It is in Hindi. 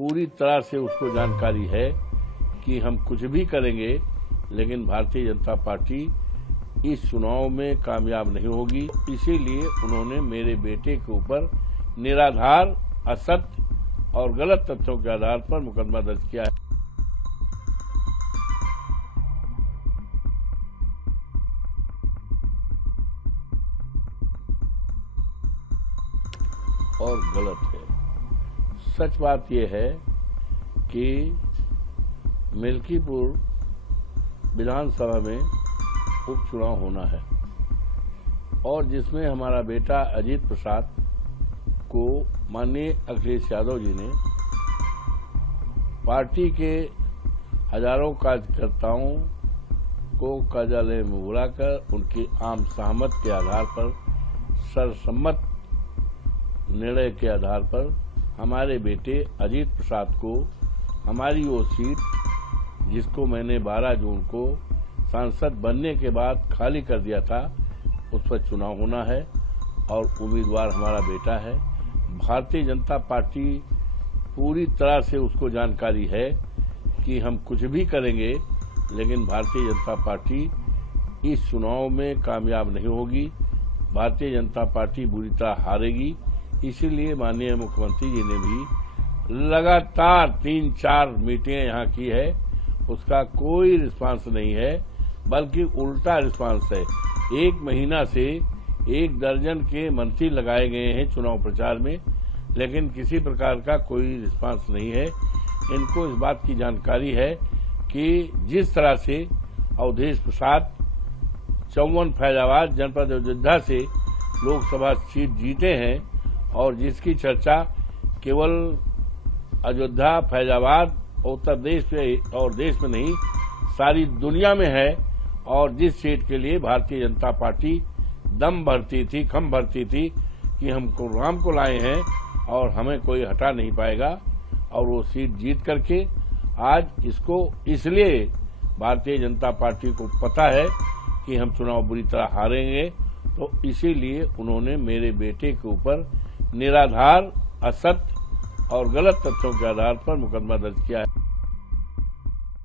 पूरी तरह से उसको जानकारी है कि हम कुछ भी करेंगे लेकिन भारतीय जनता पार्टी इस चुनाव में कामयाब नहीं होगी। इसीलिए उन्होंने मेरे बेटे के ऊपर निराधार, असत्य और गलत तथ्यों के आधार पर मुकदमा दर्ज किया है। और गलत है। सच बात यह है कि मिल्कीपुर विधानसभा में उपचुनाव होना है और जिसमें हमारा बेटा अजीत प्रसाद को माननीय अखिलेश यादव जी ने पार्टी के हजारों कार्यकर्ताओं को कार्यालय में बुलाकर उनकी आम सहमत के आधार पर, सर्वसम्मत निर्णय के आधार पर हमारे बेटे अजीत प्रसाद को हमारी वो सीट जिसको मैंने 12 जून को सांसद बनने के बाद खाली कर दिया था, उस पर चुनाव होना है और उम्मीदवार हमारा बेटा है। भारतीय जनता पार्टी पूरी तरह से उसको जानकारी है कि हम कुछ भी करेंगे लेकिन भारतीय जनता पार्टी इस चुनाव में कामयाब नहीं होगी। भारतीय जनता पार्टी बुरी तरह हारेगी। इसीलिए माननीय मुख्यमंत्री जी ने भी लगातार 3-4 मीटिंगें यहाँ की है, उसका कोई रिस्पांस नहीं है, बल्कि उल्टा रिस्पांस है। 1 महीना से 1 दर्जन के मंत्री लगाए गए हैं चुनाव प्रचार में, लेकिन किसी प्रकार का कोई रिस्पांस नहीं है। इनको इस बात की जानकारी है कि जिस तरह से अवधेश प्रसाद 54 फैजाबाद जनपद अयोध्या से लोकसभा सीट जीते हैं और जिसकी चर्चा केवल अयोध्या, फैजाबाद, उत्तर प्रदेश में और देश में नहीं सारी दुनिया में है, और जिस सीट के लिए भारतीय जनता पार्टी दम भरती थी, खम भरती थी कि हमको राम को लाए हैं और हमें कोई हटा नहीं पाएगा, और वो सीट जीत करके आज इसको, इसलिए भारतीय जनता पार्टी को पता है कि हम चुनाव बुरी तरह हारेंगे, तो इसीलिए उन्होंने मेरे बेटे के ऊपर निराधार, असत्य और गलत तथ्यों के आधार पर मुकदमा दर्ज किया है।